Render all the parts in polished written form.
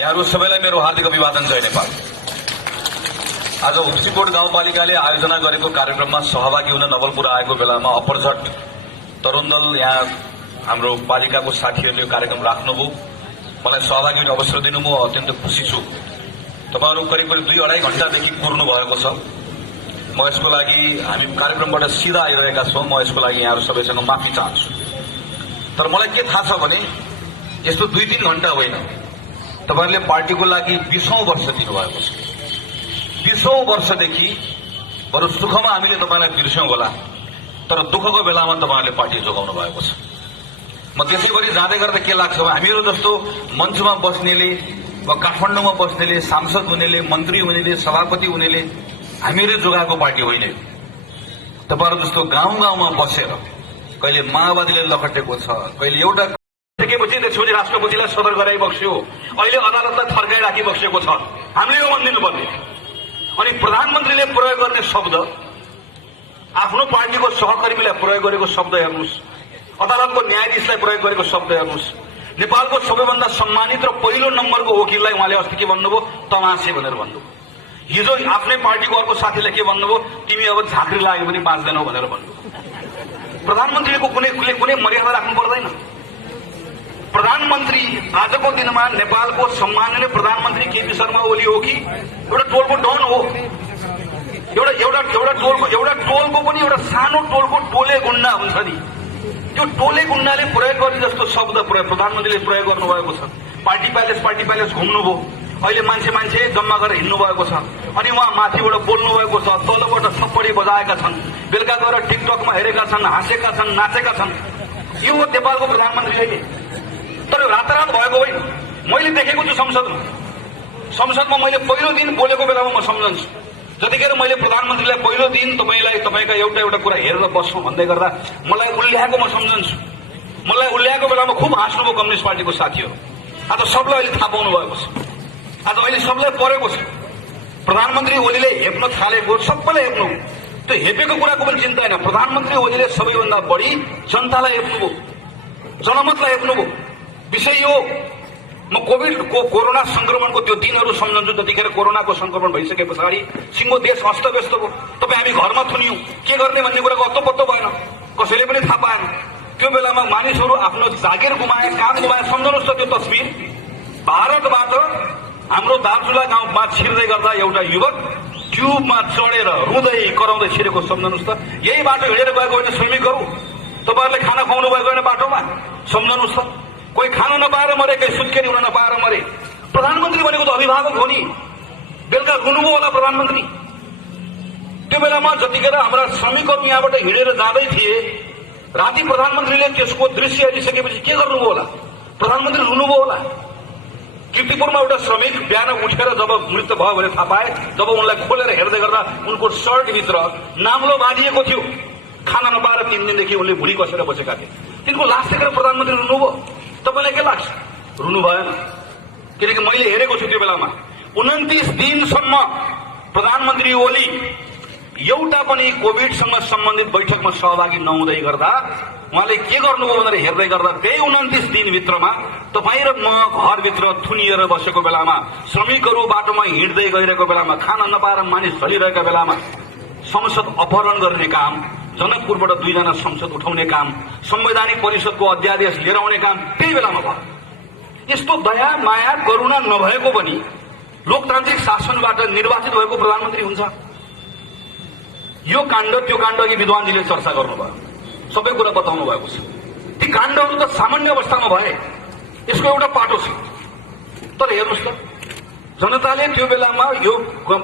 यहाँहरू सबैलाई मेरो हार्दिक अभिवादन जय नेपाल। आज उक्सीकोट गाउँपालिकाले आयोजना गरेको कार्यक्रममा सहभागी हुन नवलपुर आएको बेलामा अपरझट तरुण दल यहाँ हाम्रो पालिकाको साथीहरूले कार्यक्रम राख्नुभयो। मलाई सहभागी हुने अवसर दिनुभयो, अत्यन्त खुसी छु। तपाईहरु करिब करिब 2-2.5 घण्टादेखि कुर्नु भएको छ। म यसको लागि हामी कार्यक्रमबाट सिधा आइरहेका छौं। म यसको लागि यहाँहरू सबैसँग माफी चाहन्छु। तर मलाई के थाहा छ भने यस्तो 2-3 घण्टा होइन, तपाईहरुले पार्टीको लागि 20औं वर्ष दिनुभएको छ। 20औं वर्षदेखि बरु सुखमा हामीले तपाईलाई बिर्स्यौं होला, तर दुःखको बेलामा तपाईहरुले पार्टी जोगाउनु भएको छ। म त्यसैगरी जाँदै गर्दा के लाग्छ भने हामीहरू जस्तो मञ्चमा बस्नेले वा काठमाडौँमा बस्नेले, सांसद हुनेले, मन्त्री हुनेले, सभापति हुनेले हामीहरूले जोगाएको पार्टी होइन। तपाईहरु जस्तो गाउँ गाउँमा बसेर कहिले माओवादीले लखटेको छ, कहिले एउटा टेकेपछि त्यसपछि राष्ट्रपतिलाई सदर गराइबक्स्यो, अहिले अदालतलाई थर्काइ राखिबक्सेको छ। हामीले यो मानिदिनु पर्ने। अनि प्रधानमन्त्रीले प्रयोग गर्ने शब्द, आफ्नो पार्टीको सहकर्मीलाई प्रयोग गरेको शब्द हेर्नुस्, अदालतको न्यायाधीशलाई प्रयोग गरेको शब्द हेर्नुस्, नेपालको सबैभन्दा सम्मानित र पहिलो नम्बरको वकिललाई उहाँले अस्ति के भन्नुभयो, तमासे भनेर भन्नुभयो। हिजो आफ्नै पार्टीको अर्को साथीले के भन्नुभयो, तिमी अब झाँक्री लाग्यो भने बाँच्दैनौ भनेर भन्नुभयो। प्रधानमन्त्रीको कुनै मर्यादा राख्नु पर्दैन। प्रधानमन्त्री आजको दिनमा नेपालको सम्माननीय प्रधानमन्त्री केपी शर्मा ओली हो कि एउटा टोलको डन हो? एउटा टोलको पनि एउटा सानो टोलको टोले गुण्डा हुन्छ नि। त्यो टोले गुण्डाले प्रयोग गर्ने जस्तो शब्द प्रधानमन्त्रीले प्रयोग गर्नुभएको छ। पार्टी प्यालेस घुम्नुभयो, अहिले मान्छे जम्मा गरेर हिँड्नु भएको छ। अनि उहाँ माथिबाट बोल्नु भएको छ, तलबाट थप्पडी बजाएका छन्, बेलुका गएर टिकटकमा हेरेका छन्, हाँसेका छन्, नाचेका छन्। यो हो नेपालको प्रधानमन्त्री अहिले। तर रातारात भएको होइन। मैले देखेको छु संसदमा मैले पहिलो दिन बोलेको बेलामा म सम्झन्छु। जतिखेर मैले प्रधानमन्त्रीलाई पहिलो दिन तपाईका एउटा कुरा हेरेर बस्नु भन्दै गर्दा मलाई उल्ल्याएको म सम्झन्छु। मलाई उल्ल्याएको बेलामा खुब हाँस्नुभयो कम्युनिस्ट पार्टीको साथीहरू। आज सबलाई अहिले थाहा पाउनु भएको छ। आज अहिले सबलाई परेको छ। प्रधानमन्त्री ओलीले हेप्न थालेको सबैलाई हेप्नु। त्यो हेपेको कुराको पनि चिन्ता होइन। प्रधानमन्त्री ओलीले सबैभन्दा बढी जनतालाई हेप्नुभयो, जनमतलाई हेप्नुभयो। विषय यो, म कोरोना संक्रमणको त्यो दिनहरू सम्झन्छु जतिखेर कोरोनाको संक्रमण भइसके पछाडि सिङ्गो देश अस्तव्यस्त भयो। तपाईँ हामी घरमा थुनियौं, के गर्ने भन्ने कुराको अत्तो पत्तो भएन, कसैले पनि थाहा पाएन। त्यो बेलामा मानिसहरू आफ्नो जागिर गुमाए, काम गुमाए। सम्झनुहोस् त त्यो तस्बिर। भारतबाट हाम्रो दार्चुला गाउँमा छिर्दै गर्दा एउटा युवक ट्युबमा चढेर रुँदै कराउँदै छिरेको सम्झनुहोस् त। यही बाटो हिँडेर गएको होइन श्रमिकहरू, तपाईँहरूले खाना खुवाउनु भएको होइन बाटोमा, सम्झनुहोस् त। कोही खान नपाएर मरे, कोही सुत्केरी हुन नपाएर मरे। प्रधानमन्त्री भनेको त अभिभावक हो नि। बेलुका रुनुभयो होला प्रधानमन्त्री। त्यो बेलामा जतिखेर हाम्रा श्रमिकहरू यहाँबाट हिँडेर जाँदै थिए, राति प्रधानमन्त्रीले त्यसको दृश्य हेरिसकेपछि के गर्नुभयो होला? प्रधानमन्त्री रुनुभयो होला। कीर्तिपुरमा एउटा श्रमिक बिहान उठेर जब मृत्यु भयो भने थाहा पाए, जब उनलाई खोलेर हेर्दै गर्दा उनको सर्टभित्र नाम्लो बाँधिएको थियो। खाना नपाएर 3 दिनदेखि उनले भुँडी कसेर बसेका थिए। तिनको लास देखेर प्रधानमन्त्री रुनुभयो। तपाईलाई के लाग्छ? रुनु भएन। किनकि मैले हेरेको छु त्यो बेलामा 29 दिनसम्म प्रधानमन्त्री ओली एउटा पनि कोभिडसँग सम्बन्धित बैठकमा सहभागी नहुँदै गर्दा उहाँले के गर्नुभयो भनेर हेर्दै गर्दा त्यही 29 दिनभित्रमा तपाईँ र म घरभित्र थुनिएर बसेको बेलामा, श्रमिकहरू बाटोमा हिँड्दै गइरहेको बेलामा, खाना नपाएर मानिस झलिरहेका बेलामा संसद अपहरण गर्ने काम, जनकपुरबाट 2 जना संसद उठाउने काम, संवैधानिक परिषदको अध्यादेश लिएर आउने काम त्यही बेलामा भयो। यस्तो दया माया करुणा नभएको पनि लोकतान्त्रिक शासनबाट निर्वाचित भएको प्रधानमन्त्री हुन्छ। यो काण्ड त्यो काण्ड अघि विद्वानजीले चर्चा गर्नुभयो, सबै कुरा बताउनु भएको छ। ती काण्डहरू त सामान्य अवस्थामा भए, यसको एउटा पाटो छ। तर हेर्नुहोस् त, जनताले त्यो बेलामा यो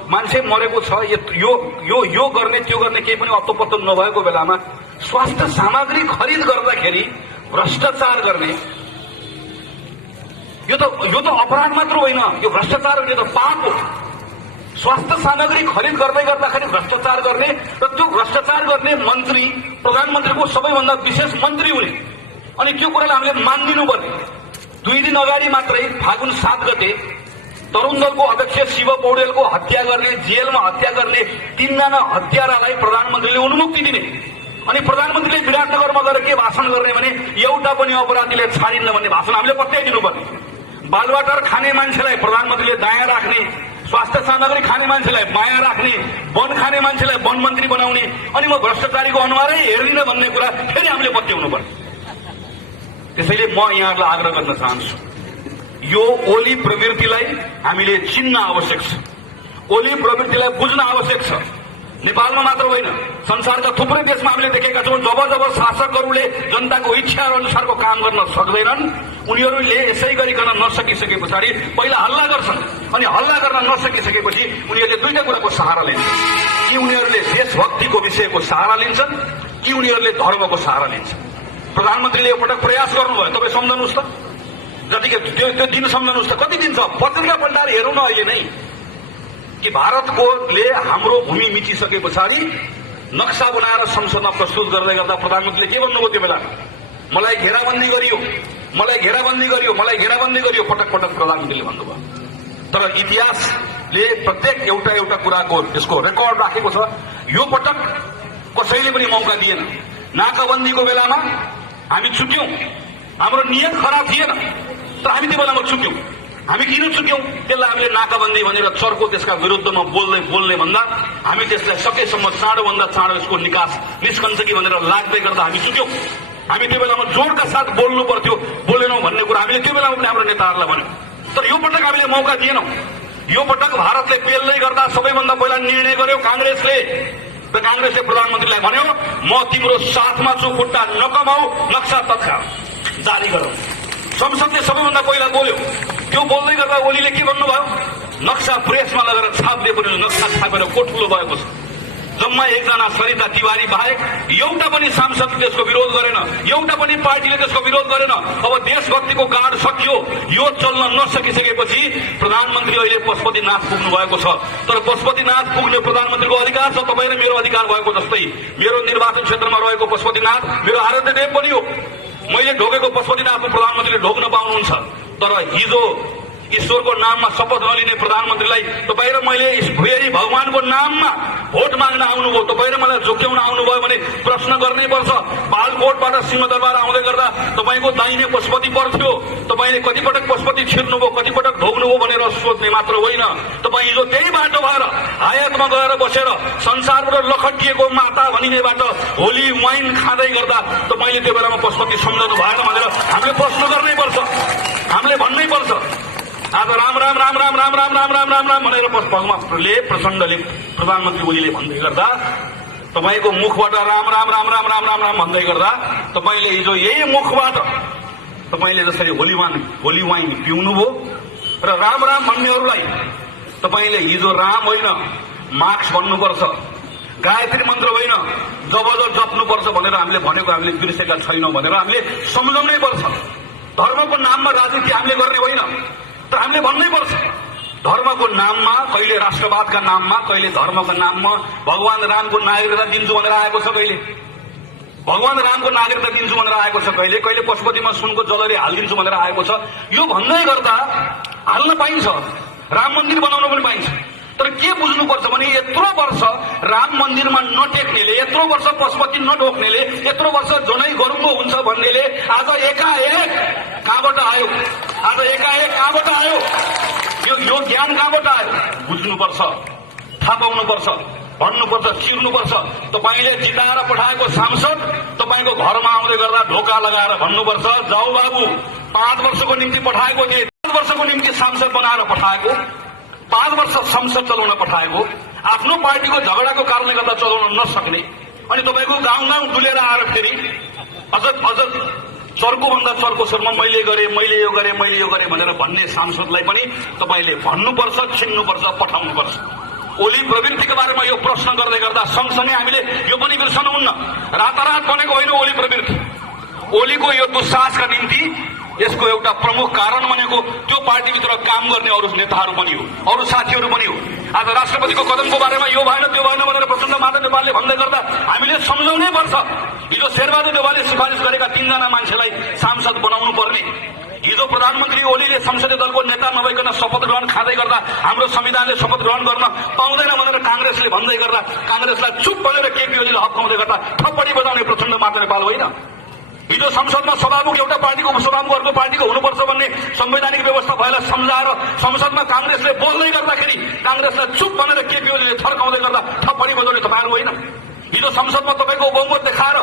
मान्छे मरेको छ, यो गर्ने त्यो गर्ने केही पनि अत्तो पत्तो नभएको बेलामा स्वास्थ्य सामग्री खरिद गर्दाखेरि भ्रष्टाचार गर्ने, यो त अपराध मात्र होइन, यो भ्रष्टाचार, यो त पाप हो। स्वास्थ्य सामग्री खरिद गर्दै गर्दाखेरि भ्रष्टाचार गर्ने र त्यो भ्रष्टाचार गर्ने मन्त्री प्रधानमन्त्रीको सबैभन्दा विशेष मन्त्री हुने। अनि त्यो कुरालाई हामीले मानिदिनु पर्ने। 2 दिन अगाडि मात्रै फागुन 7 गते तरुण दलको अध्यक्ष शिव पौडेलको हत्या गर्ने, जेलमा हत्या गर्ने 3 जना हत्यारालाई प्रधानमन्त्रीले उन्मुक्ति दिने। अनि प्रधानमन्त्रीले विराटनगरमा गएर के भाषण गर्ने भने एउटा पनि अपराधीले छाडिन्न भन्ने भाषण हामीले पत्याइदिनु पर्ने। बालवाटार खाने मान्छेलाई प्रधानमन्त्रीले दायाँ राख्ने, स्वास्थ्य सामग्री खाने मान्छेलाई बायाँ राख्ने, वन खाने मान्छेलाई वन मन्त्री बनाउने, अनि म भ्रष्टाचारीको अनुहारै हेर्दिन भन्ने कुरा फेरि हामीले पत्याउनु पर्छ। त्यसैले म यहाँहरूलाई आग्रह गर्न चाहन्छु, यो ओली प्रवृत्तिलाई हामीले चिन्न आवश्यक छ, ओली प्रवृत्तिलाई बुझ्न आवश्यक छ। नेपालमा मात्र होइन, संसारका थुप्रै देशमा हामीले देखेका छौँ, जब जब शासकहरूले जनताको इच्छा अनुसारको काम गर्न सक्दैनन्, उनीहरूले यसै गरिकन नसकिसके पछाडि पहिला हल्ला गर्छन्, अनि हल्ला गर्न नसकिसकेपछि उनीहरूले दुईटा कुराको सहारा लिन्छन्। कि उनीहरूले देशभक्तिको विषयको सहारा लिन्छन्, कि उनीहरूले धर्मको सहारा लिन्छन्। प्रधानमन्त्रीले यो पटक प्रयास गर्नुभयो, तपाईँ सम्झनुहोस् त, जतिकै त्यो दिन सम्झनुहोस् त, कति दिन छ पत्रिका पल्टाएर हेरौँ न अहिले नै कि भारतकोले हाम्रो भूमि मिचिसके पछाडि नक्सा बनाएर संसदमा प्रस्तुत गर्दै गर्दा प्रधानमन्त्रीले के भन्नुभयो त्यो बेला? मलाई घेराबन्दी गरियो, मलाई घेराबन्दी गरियो, मलाई घेराबन्दी गरियो, पटक पटक प्रधानमन्त्रीले भन्नुभयो। तर इतिहासले प्रत्येक एउटा एउटा कुराको यसको रेकर्ड राखेको छ। यो पटक कसैले पनि मौका दिएन। नाकाबन्दीको बेलामा हामी चुक्यौं, हाम्रो नियत खराब थिएन, तर हामी त्यो बेलामा चुक्यौं। हामी किन चुक्यौं? त्यसलाई हामीले नाकाबन्दी भनेर चर्को त्यसका विरुद्धमा बोल्ने भन्दा हामी त्यसलाई सकेसम्म चाँडोभन्दा चाँडो यसको निकास निस्कन्छ कि भनेर लाग्दै गर्दा हामी चुक्यौं। हामी त्यो बेलामा जोडका साथ बोल्नु पर्थ्यो, बोलेनौं भन्ने कुरा हामीले त्यो बेलामा पनि हाम्रो नेताहरूलाई भन्यौं। तर यो पटक हामीले मौका दिएनौं। यो पटक भारतले पेल्दै गर्दा सबैभन्दा पहिला निर्णय गर्यो कांग्रेसले। र कांग्रेसले प्रधानमन्त्रीलाई भन्यो, म तिम्रो साथमा छु, खुट्टा नकमाऊ, नक्सा तत्काल जारी गरौँ। संसदले सबैभन्दा पहिला बोल्यो। त्यो बोल्दै गर्दा ओलीले के भन्नुभयो? नक्सा प्रेसमा लगेर छाप्दिए पनि नक्सा छापेर कोठुलो भएको छ। जम्मा एकजना सरिता तिवारी बाहेक एउटा पनि सांसदले त्यसको विरोध गरेन, एउटा पनि पार्टीले त्यसको विरोध गरेन। अब देशभक्तिको गाड सकियो, यो चल्न नसकिसकेपछि प्रधानमन्त्री अहिले पशुपतिनाथ पुग्नु भएको छ। तर पशुपतिनाथ पुग्ने प्रधानमन्त्रीको अधिकार छ, तपाईँ र मेरो अधिकार भएको जस्तै। मेरो निर्वाचन क्षेत्रमा रहेको पशुपतिनाथ मेरो आराध्य देव पनि हो। मैले ढोकेको पशुपतिनाथको प्रधानमन्त्रीले ढोक्न पाउनुहुन्छ। तर हिजो ईश्वरको नाममा शपथ नलिने प्रधानमन्त्रीलाई तपाईँ र मैले फेरि भगवानको नाममा भोट माग्न आउनुभयो, तपाईँ र मलाई झोक्याउन आउनुभयो भने प्रश्न गर्नै पर्छ। बालकोटबाट सिंहदरबार आउँदै गर्दा तपाईँको दाहिने पशुपति पर्थ्यो, तपाईँले कतिपटक पशुपति छिर्नुभयो, कतिपटक ढोक्नुभयो भनेर सोध्ने मात्र होइन। तपाईँ हिजो त्यही बाटो भएर हायतमा गएर बसेर संसारबाट लखटिएको माता भनिनेबाट होली वाइन खाँदै गर्दा तपाईँले त्यो बेलामा पशुपति सम्झनु भएन भनेर हामीले प्रश्न गर्नै पर्छ, हामीले भन्नै पर्छ। आज राम राम राम राम राम राम राम राम राम राम भनेर भगवानले प्रचण्डले प्रधानमन्त्री ओलीले भन्दै गर्दा तपाईँको मुखबाट राम राम राम राम राम राम राम भन्दै गर्दा तपाईँले हिजो यही मुखबाट तपाईँले जसरी होली वाइन पिउनुभयो र राम राम भन्नेहरूलाई तपाईँले हिजो राम होइन मार्क्स भन्नुपर्छ, गायत्री मन्त्र होइन जबरजस्त जप्नुपर्छ भनेर हामीले भनेको हामीले बिर्सेका छैनौँ भनेर हामीले सम्झाउनै पर्छ। धर्मको नाममा राजनीति हामीले गर्ने होइन, तर हामीले भन्नै पर्छ। धर्मको नाममा कहिले राष्ट्रवादका नाममा, कहिले धर्मको नाममा भगवान रामको नागरिकता दिन्छु भनेर आएको छ, कहिले भगवान रामको नागरिकता दिन्छु भनेर आएको छ, कहिले कहिले पशुपतिमा सुनको जलरी हालिदिन्छु भनेर आएको छ। यो भन्दै गर्दा हाल्न पाइन्छ, राम मन्दिर बनाउन पनि पाइन्छ। तर के बुझ्नुपर्छ भने यत्रो वर्ष राम मन्दिरमा नटेक्नेले, यत्रो वर्ष पशुपति नढोक्नेले, यत्रो वर्ष जनै गरुङ्गो हुन्छ भन्नेले आज एकाएक कहाँबाट आयो? आज एकाएक कहाँबाट आयो? यो ज्ञान कहाँबाट आयो? बुझ्नुपर्छ, थाहा पाउनुपर्छ, भन्नुपर्छ, चिर्नुपर्छ। तपाईँले जिताएर पठाएको सांसद तपाईँको घरमा आउँदै गर्दा ढोका लगाएर भन्नुपर्छ, जाऊ बाबु 5 वर्षको निम्ति पठाएको थिए, 5 वर्षको निम्ति सांसद बनाएर पठाएको, 5 वर्ष संसद चलाउन पठाएको, आफ्नो पार्टीको झगडाको कारणले गर्दा चलाउन नसक्ने, अनि तपाईँको गाउँ डुलेर आएर फेरि अझ चर्को भन्दा चर्को स्वरमा मैले गरेँ, मैले यो गरेँ, मैले यो गरेँ भनेर भन्ने सांसदलाई पनि तपाईँले भन्नुपर्छ, चिन्नुपर्छ, पठाउनुपर्छ। ओली प्रवृत्तिको बारेमा यो प्रश्न गर्दै गर्दा सँगसँगै हामीले यो पनि बिर्सनुहुन्न, रातारात बनेको होइन ओली प्रवृत्ति। ओलीको यो दुस्साहसका निम्ति यसको एउटा प्रमुख कारण भनेको त्यो पार्टीभित्र काम गर्ने अरू नेताहरू पनि हो, अरू साथीहरू पनि हो। आज राष्ट्रपतिको कदमको बारेमा यो भएन त्यो भएन भनेर प्रचण्ड माधव नेपालले भन्दै गर्दा हामीले सम्झाउनै पर्छ। हिजो शेरबहादुर देवालले सिफारिस गरेका 3 जना मान्छेलाई सांसद बनाउनु पर्ने, हिजो प्रधानमन्त्री ओलीले संसदीय दलको नेता नभइकन शपथ ग्रहण खाँदै गर्दा हाम्रो संविधानले शपथ ग्रहण गर्न पाउँदैन भनेर कांग्रेसले भन्दै गर्दा कांग्रेसलाई चुप भनेर केपी ओलीले हप्काउँदै गर्दा थप्पडी बजाउने प्रचण्ड माधव नेपाल होइन। हिजो संसदमा सभामुख एउटा पार्टीको उपसभामुख अर्को पार्टीको हुनुपर्छ भन्ने संवैधानिक व्यवस्था भएलाई सम्झाएर संसदमा कांग्रेसले बोल्दै गर्दाखेरि कांग्रेसलाई चुप भनेर केपी ओलीले थर्काउँदै गर्दा थप्पडी बजाउने तपाईँहरू होइन। हिजो संसदमा तपाईँको बहुमत देखाएर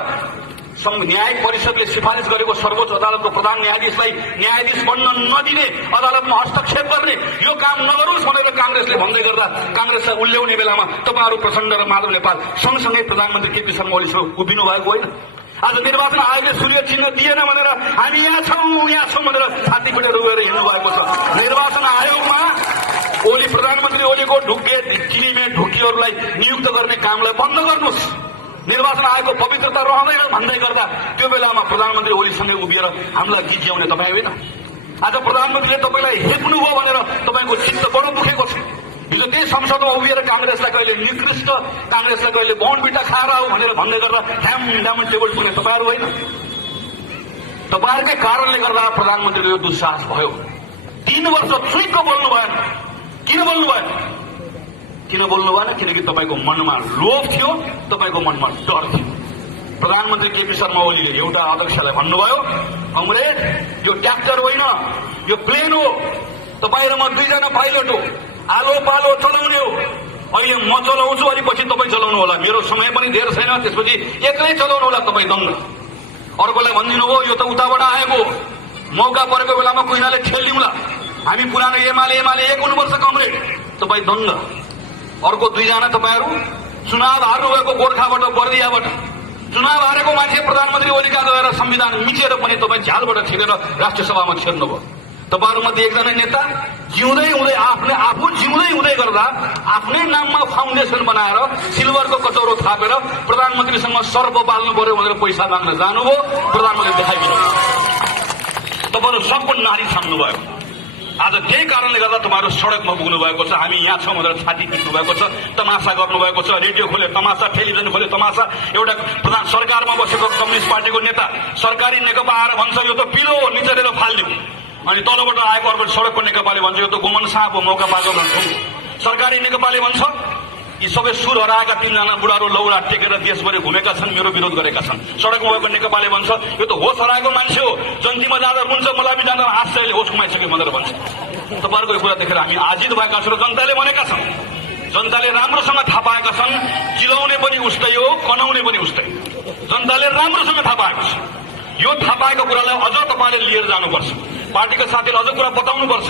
न्यायिक परिषदले सिफारिस गरेको सर्वोच्च अदालतको प्रधान न्यायाधीशलाई न्यायाधीश बन्न नदिने, अदालतमा हस्तक्षेप गर्ने यो काम नगरोस् भनेर कांग्रेसले भन्दै गर्दा कांग्रेसलाई उल्ल्याउने बेलामा तपाईँहरू प्रचण्ड र माधव नेपाल सँगसँगै प्रधानमन्त्री केपी शर्मा ओलीसँग उभिनु भएको होइन। आज निर्वाचन आयोगले सूर्य चिन्ह दिएन भनेर हामी यहाँ छौं भनेर छाती पिटेर गएर हिँड्नु भएको छ। निर्वाचन आयोगमा ओली प्रधानमन्त्री ओलीको ढुक्के चिनिमे ढुक्कीहरूलाई नियुक्त गर्ने कामलाई बन्द गर्नुहोस्। निर्वाचन आयोगको पवित्रता रहँदैन भन्दै गर्दा त्यो बेलामा प्रधानमन्त्री ओलीसँगै उभिएर हामीलाई जिज्याउने तपाईँ होइन। आज प्रधानमन्त्रीले तपाईँलाई हेप्नुभयो भनेर तपाईँको चित्त बडो दुखेको छ। हिजो त्यही संसदमा उभिएर कांग्रेसलाई कहिले निकृष्ट, कांग्रेसलाई कहिले बौनबिटा खाएर आऊ भनेर भन्दै गर्दा ड्याम टेबल पुग्ने तपाईँहरू होइन। तपाईँहरूकै कारणले गर्दा प्रधानमन्त्रीको यो दुस्साहस भयो। 3 वर्ष चुइक्क बोल्नु भएन। किन बोल्नु भएन? किनकि तपाईँको मनमा लोभ थियो, तपाईँको मनमा डर थियो। प्रधानमन्त्री केपी शर्मा ओलीले एउटा अध्यक्षलाई भन्नुभयो, कमरेड यो ट्र्याक्टर होइन, यो प्लेन हो, तपाईँ र म 2 जना पाइलट हो, आलो पालो चलाउने हो। अहिले म चलाउँछु, अनि पछि तपाईँ चलाउनु होला, मेरो समय पनि धेर छैन, त्यसपछि एक्लै चलाउनु होला तपाईँ दङ्ग। अर्कोलाई भनिदिनु भयो यो त उताबाट आएको, मौका परेको बेलामा कुइनाले खेलिदिउँला, हामी पुरानो एमाले एक हुनुपर्छ कमरेड, तपाईँ दङ्ग। अर्को 2 जना तपाईँहरू चुनाव हार्नुभएको गोर्खाबाट बर्दियाबाट चुनाव हारेको मान्छे प्रधानमन्त्री ओलीका गएर संविधान मिचेर पनि तपाईँ झ्यालबाट छिरेर राष्ट्रिय सभामा छिर्नुभयो। तपाईँहरूमध्ये एकजना नेता आफू जिउँदै हुँदै गर्दा आफ्नै नाममा फाउन्डेसन बनाएर सिल्भरको कचौरो थापेर प्रधानमन्त्रीसँग सर्प पाल्नु पर्यो भनेर पैसा माग्न जानुभयो। प्रधानमन्त्री देखाइदिनु, तपाईँहरू सबको नारी छान्नुभयो। आज त्यही कारणले गर्दा तपाईँहरू सड़कमा पुग्नु भएको छ। हामी यहाँ छौँ भनेर छाती पिट्नु भएको छ, तमासा गर्नुभएको छ, रेडियो खोले तमासा, टेलिभिजन खोले तमासा। एउटा प्रधान सरकारमा बसेको कम्युनिस्ट पार्टीको नेता सरकारी नेकपा आएर भन्छ यो त पिलो हो, निचरेर फालिदिउँ, अनि तलबाट आएको अर्को सड़कको नेकपाले भन्छ यो त गोमन साँप हो, मौका पाएको भन्छौँ। सरकारी नेकपाले भन्छ यी सबै सुर हराएका 3 जना बुढाहरू लौरा टेकेर देशभरि घुमेका छन्, मेरो विरोध गरेका छन्। सड़कमा गएको नेकपाले भन्छ यो त होस हराएको मान्छे हो, जन्तीमा जाँदा रुन्छ, मलाई पनि जाँदा आश्चर्यले होस गुमाइसक्यो भनेर भन्छ। तपाईँहरूको यो कुरा देखेर हामी आजित भएका छौँ र जनताले भनेका छन्, जनताले राम्रोसँग थाहा पाएका छन्, चिलाउने पनि उस्तै हो, कनाउने पनि उस्तै। जनताले राम्रोसँग थाहा पाएको छ। यो थाहा पाएको कुरालाई अझ तपाईँले लिएर जानुपर्छ, पार्टीका साथीहरूले अझ कुरा बताउनुपर्छ।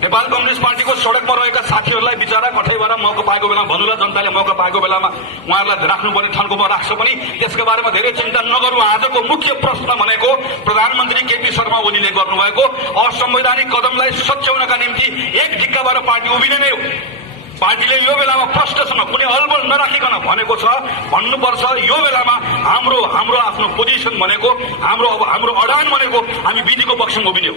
नेपाल कम्युनिस्ट पार्टीको सड़कमा रहेका साथीहरूलाई बिचारा कठैबाट मौका पाएको बेलामा भन्नुला, जनताले मौका पाएको बेलामा उहाँहरूलाई राख्नुपर्ने ठाउँमा राख्छ पनि, त्यसको बारेमा धेरै चिन्ता नगरौँ। आजको मुख्य प्रश्न भनेको प्रधानमन्त्री केपी शर्मा ओलीले गर्नुभएको असंवैधानिक कदमलाई सच्याउनका निम्ति एक ढिक्काबाट पार्टी उभिने नै हो। पार्टीले यो बेलामा प्रष्टसँग कुनै अलबल नराखिकन भनेको छ, भन्नुपर्छ यो बेलामा हाम्रो आफ्नो पोजिसन भनेको हाम्रो अडान भनेको हामी विधिको पक्षमा उभिने हो।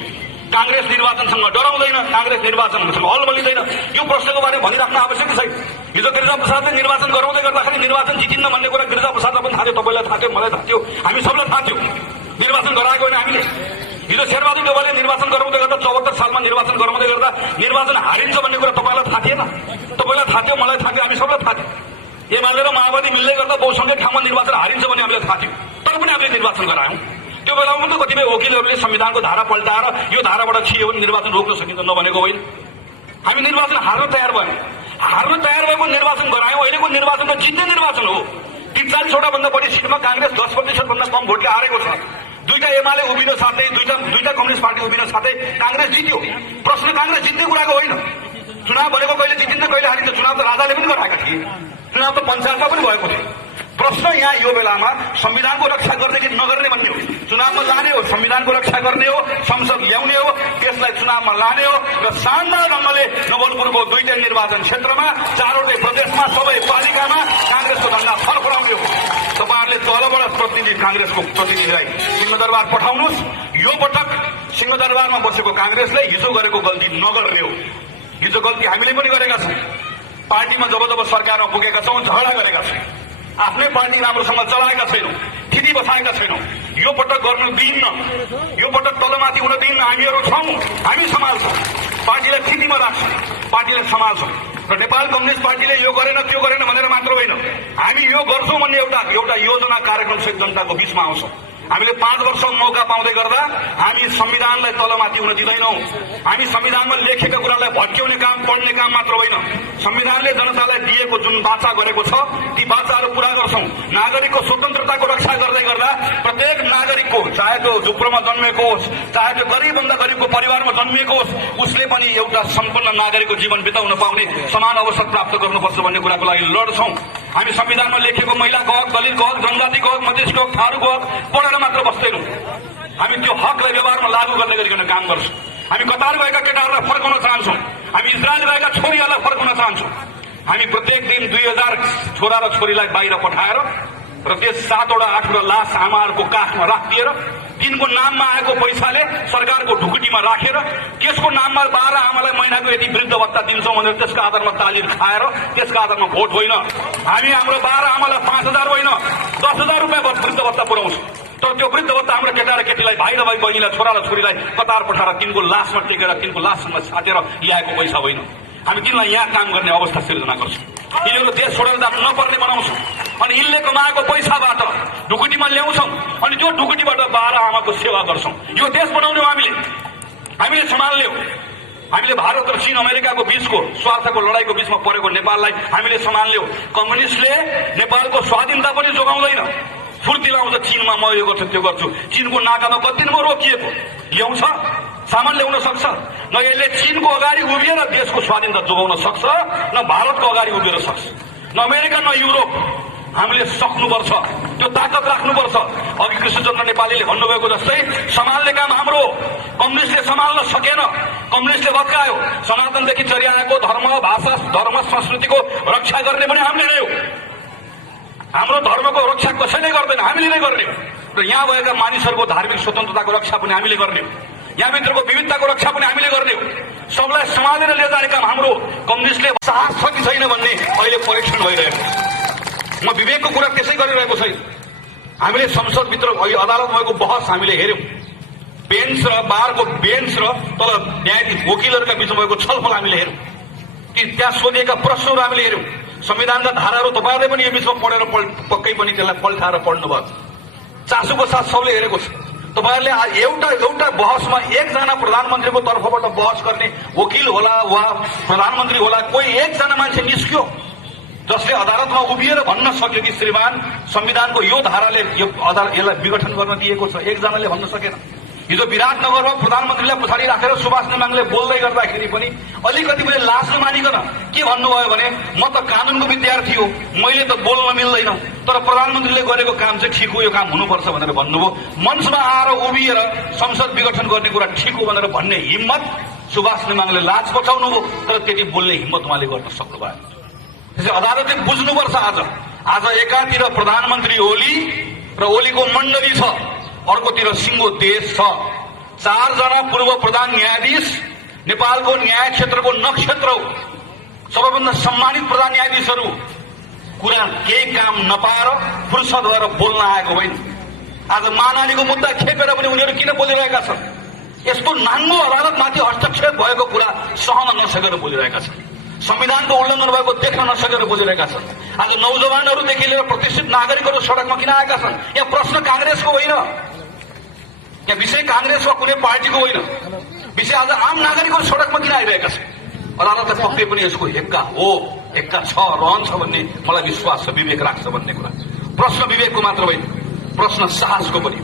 कांग्रेस निर्वाचनसँग डराउँदैन, कांग्रेस निर्वाचनसँग अलबलिँदैन, यो प्रश्नको बारेमा भनिराख्न आवश्यक छैन। हिजो गिरिजा प्रसादले निर्वाचन गराउँदै गर्दाखेरि निर्वाचन जितिन्न भन्ने कुरा गिरिजा प्रसादलाई पनि थाहा थियो, तपाईँलाई थाहा थियो, मलाई थाहा थियो, हामी सबलाई थाहा थियो। निर्वाचन गराएको होइन हामीले। हिजो शेरबहादुर देउवाले निर्वाचन गराउँदै गर्दा 74 सालमा निर्वाचन गराउँदै गर्दा निर्वाचन हारिन्छ भन्ने कुरा तपाईँलाई थाहा थिएन, तपाईँलाई थाहा थियो, मलाई थाहा थियो, हामी सबलाई थाहा थियो। एमाले र माओवादी मिल्दै गर्दा बहुसंख्यक ठाउँमा निर्वाचन हारिन्छ भन्ने हामीलाई थाहा थियो, तर पनि हामीले निर्वाचन गरायौँ। त्यो बेलामा त कतिपय वकिलहरूले संविधानको धारा पल्टाएर यो धाराबाट छियो भने निर्वाचन रोक्न सकिन्छ नभनेको होइन। हामी निर्वाचन हार्न तयार भयौँ, हार्न तयार भएको निर्वाचन गरायौँ। अहिलेको निर्वाचन त जित्ने निर्वाचन हो। 43वटा भन्दा बढी सिटमा कांग्रेस 10% भन्दा कम भोटले हारेको छ। 2टा एमाले उभिन साथै, 2टा कम्युनिस्ट पार्टी उभिन साथै कांग्रेस जित्यो। प्रश्न कांग्रेस जित्ने कुराको होइन। चुनाव भनेको कहिले जितिन्छ कहिले हारिन्छ, चुनाव त राजाले पनि गराएका थिए, चुनाव त पञ्चायतमा पनि भएको थियो। प्रश्न यहाँ यो बेलामा संविधानको रक्षा गर्ने कि नगर्ने भन्ने हो। चुनावमा लाने हो, संविधानको रक्षा गर्ने हो, संसद ल्याउने हो, त्यसलाई चुनावमा लाने हो र शानदार ढङ्गले नवलपुरको 2टा निर्वाचन क्षेत्रमा 4वटै प्रदेशमा सबै पालिकामा कांग्रेसको झण्डा फरफराउने हो। तपाईँहरूले तलबाट प्रतिनिधि कांग्रेसको प्रतिनिधिलाई सिंहदरबार पठाउनुहोस्। यो पटक सिंहदरबारमा बसेको कांग्रेसले हिजो गरेको गल्ती नगर्ने हो। हिजो गल्ती हामीले पनि गरेका छौँ। पार्टीमा जब सरकारमा पुगेका छौँ झगडा गरेका छौँ, आफ्नै पार्टी राम्रोसँग चलाएका छैनौँ, स्थिति बसाएका छैनौँ। यो पटक गर्नु दिन्न, यो पटक तलमाथि हुन दिन्न। हामीहरू छौँ, हामी सम्हाल्छौँ, पार्टीलाई स्थितिमा राख्छौँ, पार्टीलाई सम्हाल्छौँ। र नेपाल कम्युनिस्ट पार्टीले यो गरेन त्यो गरेन भनेर मात्र होइन, हामी यो गर्छौँ भन्ने एउटा योजना कार्यक्रम सहित जनताको बीचमा आउँछौँ। हामीले 5 वर्ष मौका पाउँदै गर्दा हामी संविधानलाई तलमाथि हुन दिँदैनौं। हामी संविधानमा लेखेका कुरालाई भट्क्याउने काम, पढ्ने काम मात्र होइन, संविधानले जनतालाई दिएको जुन वाचा गरेको छ ती वाचाहरू पूरा गर्छौं। नागरिकको स्वतन्त्रताको रक्षा गर्दै गर्दा प्रत्येक नागरिकको, चाहे त्यो झुप्रोमा जन्मेको होस्, चाहे त्यो गरिबभन्दा गरिबको परिवारमा जन्मिएको होस्, उसले पनि एउटा सम्पन्न नागरिकको जीवन बिताउन पाउने समान अवसर प्राप्त गर्नुपर्छ भन्ने कुराको लागि लड्छौं। हामी संविधानमा लेखेको महिलाको हक, दलितको हक, जनजातिको हक, मधेसको हक, थारूको हक पढेर मात्र बस्दैनौं। हामी त्यो हकलाई व्यवहारमा लागू गर्दै गरिकन काम गर्छौं। हामी कतार गएका केटाहरूलाई फर्काउन चाहन्छौं। हामी इजरायल गएका छोरीहरूलाई फर्काउन चाहन्छौं। हामी प्रत्येक दिन 2000 छोरा र छोरीलाई बाहिर पठाएर र त्यस 7वटा 8वटा लास आमाहरूको काखमा राखिदिएर तिनको नाममा आएको पैसाले सरकारको ढुकुटीमा राखेर त्यसको नाममा 12 आमालाई महिनाको यति वृद्ध भत्ता दिन्छौं भनेर त्यसका आधारमा तालिम खाएर त्यसका आधारमा भोट होइन। हामी हाम्रो 12 आमालाई 5000 होइन 10,000 रुपियाँ वृद्ध भत्ता पुर्याउँछौं। तर त्यो वृद्ध भत्ता हाम्रो केटा र केटीलाई, भाइ र भाइ बहिनीलाई, छोरा र छोरीलाई कतार पठाएर तिनको लासमा टेकेर तिनको लाससँग साटेर ल्याएको पैसा होइन। हामी तिनलाई यहाँ काम गर्ने अवस्था सिर्जना गर्छौं। यिनीहरू देश छोडेर जानु नपर्ने बनाउँछौं अनि यिनले कमाएको पैसाबाट ढुकुटीमा ल्याउँछौं अनि त्यो ढुकुटीबाट 12 आमाको सेवा गर्छौं। यो देश बनाउने हो हामीले सम्हाल्यौं। हामीले भारत र चीन अमेरिकाको बीचको स्वार्थको लडाईको बीचमा परेको नेपाललाई हामीले सम्हाल्यौं। कम्युनिस्टले नेपालको स्वाधीनता पनि जोगाउँदैन। फुर्ती लाउँछ चीनमा म यो गर्छु त्यो गर्छु। चीनको नाकामा कति दिन रोकिएको ल्याउँछ, सामान ल्याउन सक्छ। न यसले चीनको अगाडि उभिएर देशको स्वाधीनता जोगाउन सक्छ, न भारतको अगाडि उभिएर सक्छ, न अमेरिका न युरोप। हामीले सक्नुपर्छ, त्यो ताकत राख्नुपर्छ। अघि कृष्णचन्द्र नेपालीले भन्नुभएको जस्तै सम्हाल्ने काम हाम्रो हो। कम्युनिस्टले सम्हाल्न सकेन, कम्युनिस्टले भत्कायो। सनातनदेखि चलिआएको धर्म, भाषा, धर्म, संस्कृतिको रक्षा गर्ने पनि हामीले नै हो। हाम्रो धर्मको रक्षा कसैले गर्दैन, हामीले नै गर्ने हो। र यहाँ भएका मानिसहरूको धार्मिक स्वतन्त्रताको रक्षा पनि हामीले गर्ने हो। यहाँभित्रको विविधताको रक्षा पनि हामीले गर्ने हो। सबलाई समालेर लिएर जाने काम हाम्रो हो। कम्युनिस्टले साहस छ कि छैन भन्ने अहिले परीक्षण भइरहेको छ। म विवेकको कुरा त्यसै गरिरहेको छैन। हामीले संसदभित्र अहिले अदालतमा भएको बहस हामीले हेर्यौं। बेन्च र बारको बेन्च र तल न्यायाधीश वकिलहरूका बीचमा भएको छलफल हामीले हेर्यौं। कि त्यहाँ सोधिएका प्रश्नहरू हामीले हेर्यौं। संविधानका धाराहरू तपाईँहरूले पनि यो बीचमा पढेर पक्कै पनि त्यसलाई पल्टाएर पढ्नुभयो। चासोको साथ सबले हेरेको छ। तपाईँहरूले एउटा बहसमा एकजना प्रधानमन्त्रीको तर्फबाट बहस गर्ने वकिल होला वा प्रधानमन्त्री होला, कोही एकजना मान्छे निस्क्यो जसले अदालतमा उभिएर भन्न सक्यो कि श्रीमान संविधानको यो धाराले यसलाई विघटन गर्न दिएको छ। एकजनाले भन्न सकेन। हिजो विराटनगरमा प्रधानमन्त्रीलाई पछाडि राखेर सुभाष नेमाङले बोल्दै गर्दाखेरि पनि अलिकति पनि लाज नमानिकन के भन्नुभयो भने म त कानूनको विद्यार्थी हो, मैले त बोल्न मिल्दैन, तर प्रधानमन्त्रीले गरेको काम चाहिँ ठिक हो, यो काम हुनुपर्छ भनेर भन्नुभयो। मञ्चमा आएर उभिएर संसद विघटन गर्ने कुरा ठिक हो भनेर भन्ने हिम्मत सुभाष नेमाङले लाज बचाउनु हो, तर त्यति बोल्ने हिम्मत उहाँले गर्न सक्नु भएन। त्यसैले अदालतले बुझ्नुपर्छ। आज एकातिर प्रधानमन्त्री ओली र ओलीको मण्डली छ, अर्कोतिर सिङ्गो देश छ। 4 जना पूर्व प्रधान न्यायाधीश नेपालको न्याय क्षेत्रको नक्षत्र हो। सबैभन्दा सम्मानित प्रधान न्यायाधीशहरू कुरा केही काम नपाएर फुर्सद भएर बोल्न आएको होइन। आज महानानीको मुद्दा खेपेर पनि उनीहरू किन बोलिरहेका छन्? यस्तो नाङ्गो अदालतमाथि हस्तक्षेप भएको कुरा सहन नसकेर बोलिरहेका छन्। संविधानको उल्लङ्घन भएको देख्न नसकेर बोलिरहेका छन्। आज नौजवानहरूदेखि लिएर प्रतिष्ठित नागरिकहरू सडकमा किन आएका छन्? यहाँ प्रश्न कांग्रेसको होइन, यहाँ विषय कांग्रेस वा कुनै पार्टीको होइन, विषय आज आम नागरिकहरू सडकमा किन आइरहेका छन्? अदालतले पक्कै पनि यसको एक्का हो, एक्का छ, रहन्छ भन्ने मलाई विश्वास छ, विवेक राख्छ भन्ने कुरा। प्रश्न विवेकको मात्र होइन, प्रश्न साहसको पनि।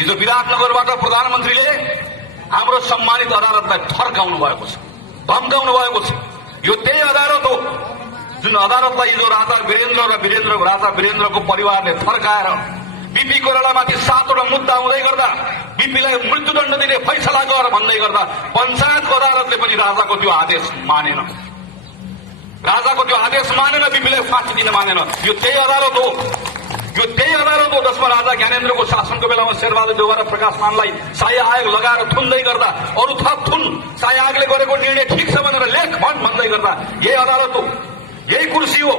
हिजो विराटनगरबाट प्रधानमन्त्रीले हाम्रो सम्मानित अदालतलाई ठर्काउनु भएको छ, धम्काउनु भएको छ। यो त्यही अदालत हो जुन अदालतलाई हिजो राजा वीरेन्द्रको परिवारले फर्काएर बीपी कोइरालामाथि 7वटा मुद्दा हुँदै गर्दा बीपीलाई मृत्युदण्ड दिने फैसला गर भन्दै गर्दा पञ्चायतको अदालतले पनि राजाको त्यो आदेश मानेन। बीपीलाई फाँसी दिन मानेन। यो त्यही अदालत हो जसमा राजा ज्ञानेन्द्रको शासनको बेलामा शेरबहादुर देउवा र प्रकाश मानलाई शाही आयोग लगाएर थुन्दै गर्दा अरू थप थुन शाही आयोगले गरेको निर्णय ठिक छ भनेर लेख भन्दै गर्दा यही अदालत हो, यही कुर्सी हो।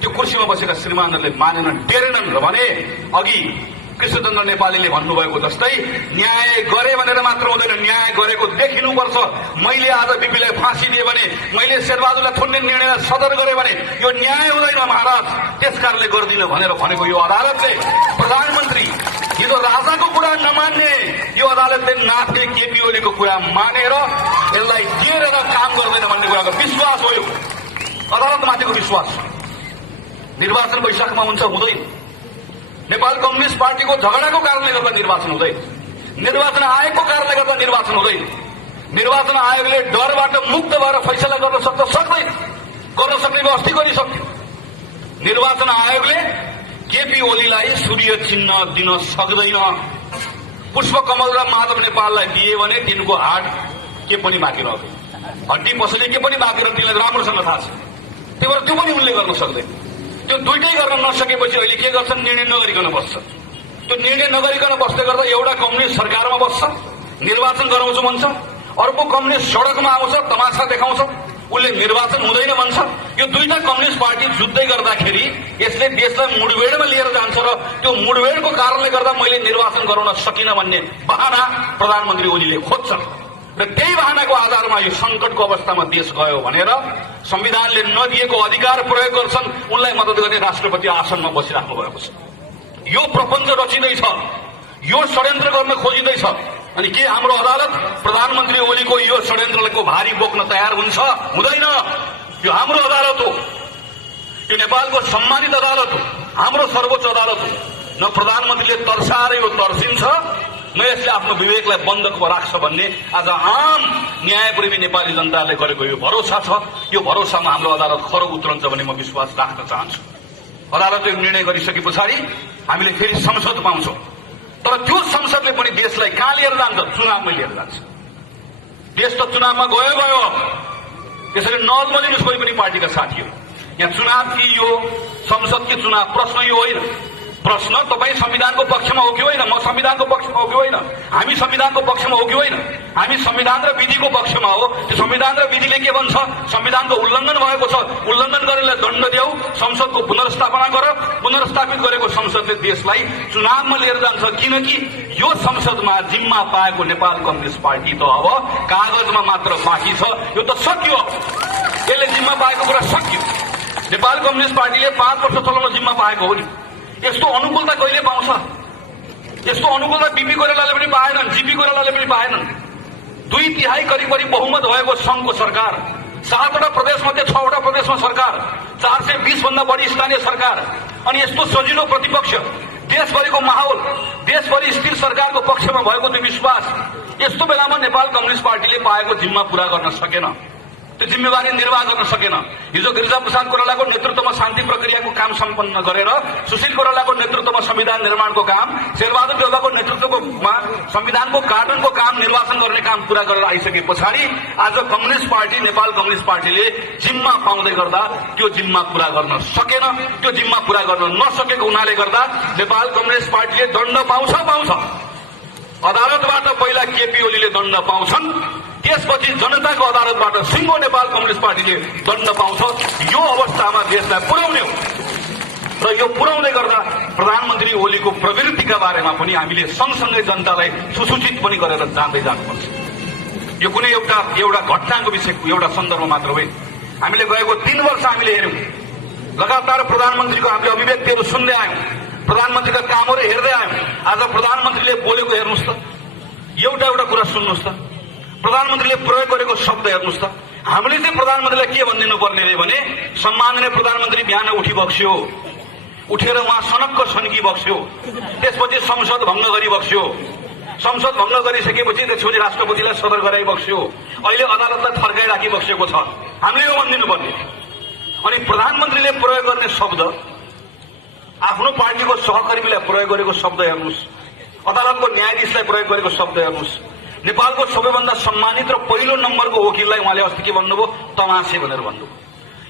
त्यो कुर्सीमा बसेका श्रीमानहरूले मानेनन्, डेरेनन् र भने अघि कृष्णचन्द्र नेपालीले भन्नुभएको जस्तै न्याय गरे भनेर मात्र हुँदैन, न्याय गरेको देखिनुपर्छ। मैले आज बीपीलाई फाँसी दिए भने, मैले शेरबहादुरलाई थुन्ने निर्णयलाई सदर गरे भने यो न्याय हुँदैन महाराज, त्यसकारणले गर्दिन भनेर भनेको यो अदालतले प्रधानमन्त्री यो त राजाको कुरा नमान्ने यो अदालतले नाथले केपी ओलीको कुरा मानेर यसलाई टेरेर काम गर्दैन भन्ने कुराको विश्वास हो। यो अदालतमाथिको विश्वास। निर्वाचन वैशाखमा हुन्छ हुँदैन। नेपाल कम्युनिस्ट पार्टीको झगडाको कारणले गर्दा निर्वाचन हुँदैन। निर्वाचन आयोगको कारणले गर्दा निर्वाचन हुँदैन। निर्वाचन आयोगले डरबाट मुक्त भएर फैसला गर्न सक्दैन। गर्न सक्ने अस्ति गरिसक्यो। निर्वाचन आयोगले केपी ओलीलाई सूर्य चिन्ह दिन सक्दैन। पुष्पकमल र माधव नेपाललाई दिए भने तिनको हात के पनि बाँकी रहँदैन। हड्डी पसले के पनि बाँकी रहन्छ तिनलाई राम्रोसँग थाहा छ। त्यही भएर त्यो पनि उनले गर्न सक्दैन। त्यो दुइटै गर्न नसकेपछि अहिले के गर्छन्? निर्णय नगरिकन बस्छ। त्यो निर्णय नगरिकन बस्दै गर्दा एउटा कम्युनिस्ट सरकारमा बस्छ, निर्वाचन गराउँछु भन्छ, अर्को कम्युनिस्ट सड़कमा आउँछ, तमासा देखाउँछ, उसले निर्वाचन हुँदैन भन्छ। यो दुईटा कम्युनिस्ट पार्टी जुत्दै गर्दाखेरि यसले देशलाई मुडभेडमा लिएर जान्छ र त्यो मुडभेडको कारणले गर्दा मैले निर्वाचन गराउन सकिन भन्ने बहाना प्रधानमन्त्री ओलीले खोज्छन् र त्यही बहानाको आधारमा यो संकटको अवस्थामा देश गयो भनेर संविधानले नदिएको अधिकार प्रयोग गर्छन्। उनलाई मद्दत गर्ने राष्ट्रपति आसनमा बसिराख्नु भएको छ। यो प्रपञ्च रचिँदैछ, यो षड्यन्त्र गर्न खोजिँदैछ। अनि के हाम्रो अदालत प्रधानमन्त्री ओलीको यो षड्यन्त्रको भारी बोक्न तयार हुन्छ? हुँदैन। यो हाम्रो अदालत हो। यो नेपालको सम्मानित अदालत हो, हाम्रो सर्वोच्च अदालत हो। न प्रधानमन्त्रीले तर्साएर यो तर्सिन्छ, न यसले आफ्नो विवेकलाई बन्धकमा राख्छ भन्ने आज आम न्यायप्रेमी नेपाली जनताले गरेको यो भरोसा छ। यो भरोसामा हाम्रो अदालत खरो उत्रन्छ भन्ने म विश्वास राख्न चाहन्छु। अदालतले निर्णय गरिसके पछाडि हामीले फेरि संसद पाउँछौं। तर त्यो संसदले पनि देशलाई कहाँ लिएर जान्छ? चुनावमा लिएर जान्छ। देश त चुनावमा गयो। त्यसैले नलमलिनुहोस् कोही पनि पार्टीका साथीहरू। यहाँ चुनाव कि यो संसद कि चुनाव प्रश्न यो होइन। प्रश्न तपाईँ संविधानको पक्षमा हो कि होइन, म संविधानको पक्षमा हो कि होइन, हामी संविधानको पक्षमा हो कि होइन, हामी संविधान र विधिको पक्षमा हो। त्यो संविधान र विधिले के भन्छ? संविधानको उल्लङ्घन भएको छ, उल्लङ्घन गर्नेलाई दण्ड देऊ, संसदको पुनर्स्थापना गर। पुनर्स्थापित गरेको संसदले देशलाई चुनावमा लिएर जान्छ। किनकि यो संसदमा जिम्मा पाएको नेपाल कम्युनिस्ट पार्टी त अब कागजमा मात्र बाँकी छ। यो त सकियो, यसले जिम्मा पाएको कुरा सकियो। नेपाल कम्युनिस्ट पार्टीले 5 वर्ष चलाउन जिम्मा पाएको हो नि। यस्तो अनुकूलता कहिले पाउँछ? यस्तो अनुकूलता बीपी कोइरालाले पनि पाएनन्, जीपी कोइरालाले पनि पाएनन्। 2/3 करिब बहुमत भएको संघको सरकार, 7वटा प्रदेशमध्ये 6वटा प्रदेशमा सरकार, 420 भन्दा बढी स्थानीय सरकार, अनि यस्तो सजिलो प्रतिपक्ष, देशभरिको माहौल, देशभरि स्थिर सरकारको पक्षमा भएको त्यो विश्वास, यस्तो बेलामा नेपाल कम्युनिस्ट पार्टीले पाएको जिम्मा पूरा गर्न सकेन। त्यो जिम्मेवारी निर्वाह गर्न सकेन। हिजो गिरिजाप्रसाद कोइरालाको नेतृत्वमा शान्ति प्रक्रियाको काम सम्पन्न गरेर, सुशील कोइरालाको नेतृत्वमा संविधान निर्माणको काम, शेरबहादुर देउवाको नेतृत्वमा संविधानको कानूनको काम, निर्वाचन गर्ने काम पूरा गरेर आइसके पछाडि आज कम्युनिस्ट पार्टी, नेपाल कम्युनिस्ट पार्टीले जिम्मा पाउँदै गर्दा त्यो जिम्मा पूरा गर्न सकेन। त्यो जिम्मा पूरा गर्न नसकेको हुनाले गर्दा नेपाल कम्युनिस्ट पार्टीले दण्ड पाउँछ। अदालतबाट पहिला केपी ओलीले दण्ड पाउँछन्, त्यसपछि जनताको अदालतबाट सिङ्गो नेपाल कम्युनिस्ट पार्टीले दण्ड पाउँछ। यो अवस्थामा देशलाई पुर्याउने हो र यो पुर्याउँदै गर्दा प्रधानमन्त्री ओलीको प्रवृत्तिका बारेमा पनि हामीले सँगसँगै जनतालाई सुसूचित पनि गरेर जान्दै जानुपर्छ। यो कुनै एउटा घटनाको विषयको एउटा सन्दर्भ मात्र होइन। हामीले गएको 3 वर्ष हामीले हेर्यौं, लगातार प्रधानमन्त्रीको हामीले अभिव्यक्तिहरू सुन्दै आयौं, प्रधानमन्त्रीका कामहरू हेर्दै आयौं। आज प्रधानमन्त्रीले बोलेको हेर्नुहोस् त, एउटा कुरा सुन्नुहोस् त, प्रधानमन्त्रीले प्रयोग गरेको शब्द हेर्नुहोस् त। हामीले चाहिँ प्रधानमन्त्रीलाई के भनिदिनु पर्ने रे भने, सम्माननीय प्रधानमन्त्री बिहान उठी बक्स्यो, उठेर उहाँ सनक्क सन्की बक्स्यो, त्यसपछि संसद भङ्ग गरी बक्स्यो, संसद भङ्ग गरिसकेपछि त्यसपछि राष्ट्रपतिलाई सदर गराइ बक्स्यो, अहिले अदालतलाई थर्काइ राखी बक्सेको छ। हामीले यो भनिदिनु पर्ने। अनि प्रधानमन्त्रीले प्रयोग गर्ने शब्द, आफ्नो पार्टीको सहकर्मीलाई प्रयोग गरेको शब्द हेर्नुहोस्, अदालतको न्यायाधीशलाई प्रयोग गरेको शब्द हेर्नुहोस्, नेपालको सबैभन्दा सम्मानित र पहिलो नम्बरको वकिललाई उहाँले अस्ति के भन्नुभयो? तमासे भनेर भन्नुभयो।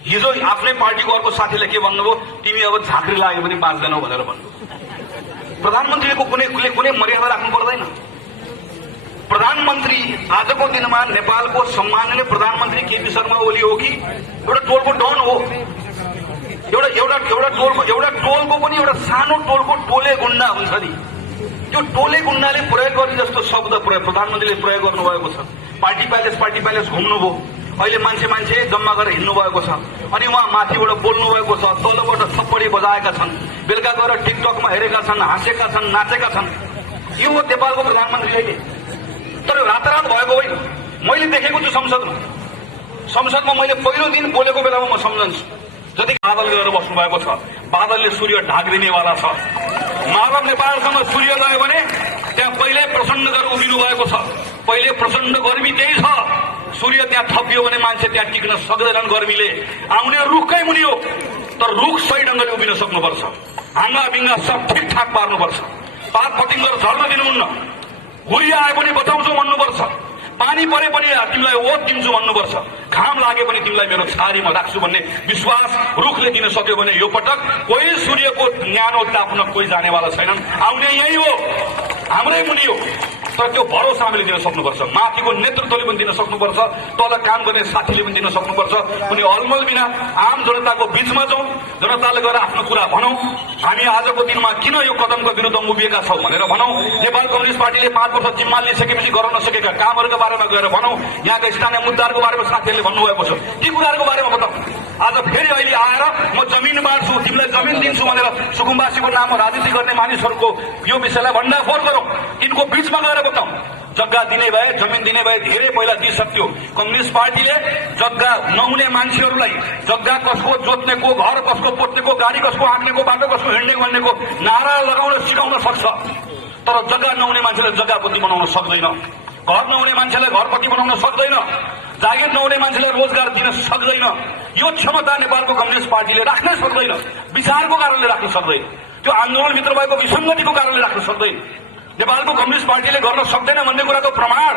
हिजो आफ्नै पार्टीको अर्को साथीले के भन्नुभयो? तिमी अब झाँक्री लाग्यो भने बाँच्दैनौ भनेर भन्नुभयो। प्रधानमन्त्रीको कुनै मर्यादा राख्नु पर्दैन। प्रधानमन्त्री आजको दिनमा नेपालको सम्माननीय प्रधानमन्त्री केपी शर्मा ओली हो कि एउटा टोलको डन हो? एउटा टोलको पनि एउटा सानो टोलको टोले गुण्डा हुन्छ नि। त्यो टोले गुण्डाले प्रयोग गर्ने जस्तो शब्द प्रधानमन्त्रीले प्रयोग गर्नुभएको छ। पार्टी प्यालेस घुम्नुभयो, अहिले मान्छे जम्मा गरेर हिँड्नु भएको छ अनि उहाँ माथिबाट बोल्नु भएको छ, तलबाट थप्पडी बजाएका छन्, बेलुका गएर टिकटकमा हेरेका छन्, हाँसेका छन्, नाचेका छन्। यो हो नेपालको प्रधानमन्त्री अहिले। तर रातारात भएको होइन। मैले देखेको छु संसदमा मैले पहिलो दिन बोलेको बेलामा म सम्झन्छु, जति बादल गरेर बस्नु भएको छ, बादलले सूर्य ढाकिदिनेवाला छ। मानव नेपालसँग सूर्य गयो भने त्यहाँ पहिले प्रचण्ड गरेर उभिनु भएको छ। पहिले प्रचण्ड गर्मी त्यही छ, सूर्य त्यहाँ थपियो भने मान्छे त्यहाँ टिक्न सक्दैनन्। गर्मीले आउने रुखकै मुनि हो, तर रुख सही ढंगले उभिन सक्नुपर्छ। हाँगा बिङ्गा सब ठिकठाक पार्नुपर्छ। पात पतिङ्गर झर्न दिनुहुन्न। हुरी आए पनि बचाउँछु भन्नुपर्छ। पानी परे पनि तिमीलाई ओत दिन्छु भन्नुपर्छ। घाम लागे पनि तिमीलाई मेरो छारीमा राख्छु भन्ने विश्वास रुखले दिन सक्यो भने यो पटक कोही सूर्यको न्यानो ताप्न कोही जानेवाला छैनन्। आउने यही हो, हाम्रै मुनि हो। तर त्यो भरोसा हामीले दिन सक्नुपर्छ। माथिको नेतृत्वले पनि दिन सक्नुपर्छ, तल काम गर्ने साथीले पनि दिन सक्नुपर्छ। कुनै अलमल बिना आम जनताको बीचमा जाउँ, जनताले गएर आफ्नो कुरा भनौँ। हामी आजको दिनमा किन यो कदमको विरुद्ध उभिएका छौँ भनेर भनौँ। नेपाल कम्युनिस्ट पार्टीले 5 वर्ष जिम्मा लिइसकेपछि गर्न नसकेका कामहरूका बारेमा गएर भनौँ। यहाँका स्थानीय मुद्दाहरूको बारेमा साथीहरूले भन्नुभएको छ, ती कुराहरूको बारेमा बताउँ। आज फेरि अहिले आएर म जमिन बाँड्छु, तिमीलाई जमिन दिन्छु भनेर सुकुम्बासीको नाममा राजनीति गर्ने मानिसहरूको यो विषयलाई भण्डाफोर गरौँ। यिनको बीचमा गएर बताउँ। जग्गा दिने भए, जमिन दिने भए धेरै पहिला दिइसक्यो। कम्युनिस्ट पार्टीले जग्गा नहुने मान्छेहरूलाई जग्गा कसको जोत्नेको, घर कसको पोत्नेको, गाडी कसको हाँक्नेको, बाटो कसको हिँड्ने भन्नेको नारा लगाउन सिकाउन सक्छ। तर जग्गा नहुने मान्छेलाई जग्गापति बनाउन सक्दैन। घर नहुने मान्छेलाई घरपति बनाउन सक्दैन। जागिर नहुने मान्छेलाई रोजगार दिन सक्दैन। यो क्षमता नेपालको कम्युनिस्ट पार्टीले राख्नै सक्दैन। विचारको कारणले राख्न सक्दैन। त्यो आन्दोलनभित्र भएको विसङ्गतिको कारणले राख्न सक्दैन। नेपालको कम्युनिस्ट पार्टीले गर्न सक्दैन भन्ने कुराको प्रमाण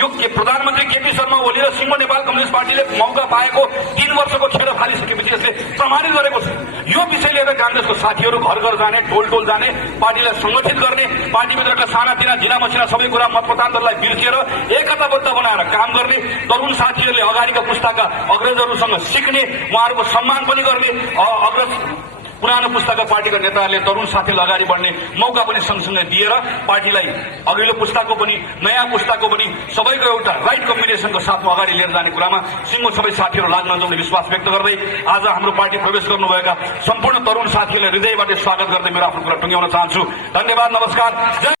यो प्रधानमन्त्री केपी शर्मा ओली र सिङ्गो नेपाल कम्युनिस्ट पार्टीले मौका पाएको 3 वर्षको खेल फालिसकेपछि यसले प्रमाणित गरेको छ। यो विषय लिएर काङ्ग्रेसको साथीहरू घर घर जाने, टोल जाने, पार्टीलाई संगठित गर्ने, पार्टीभित्रका सानातिना जिना मसिना सबै कुरा मतपतान्तरलाई बिर्सिएर एकताबद्ध बनाएर काम गर्ने, तरुण साथीहरूले अगाडिका पुस्ताका अग्रजहरूसँग सिक्ने, उहाँहरूको सम्मान पनि गर्ने, पुरानो पुस्ताका पार्टीका नेताहरूले तरुण साथीलाई अगाडि बढ्ने मौका पनि सँगसँगै दिएर पार्टीलाई अघिल्लो पुस्ताको पनि नयाँ पुस्ताको पनि सबैको एउटा राइट कम्बिनेसनको साथमा अगाडि लिएर जाने कुरामा सिङ्गो सबै साथीहरू लाग्न जाउने विश्वास व्यक्त गर्दै आज हाम्रो पार्टी प्रवेश गर्नुभएका सम्पूर्ण तरुण साथीहरूलाई हृदयबाट स्वागत गर्दै मेरो आफ्नो कुरा टुङ्ग्याउन चाहन्छु। धन्यवाद, नमस्कार।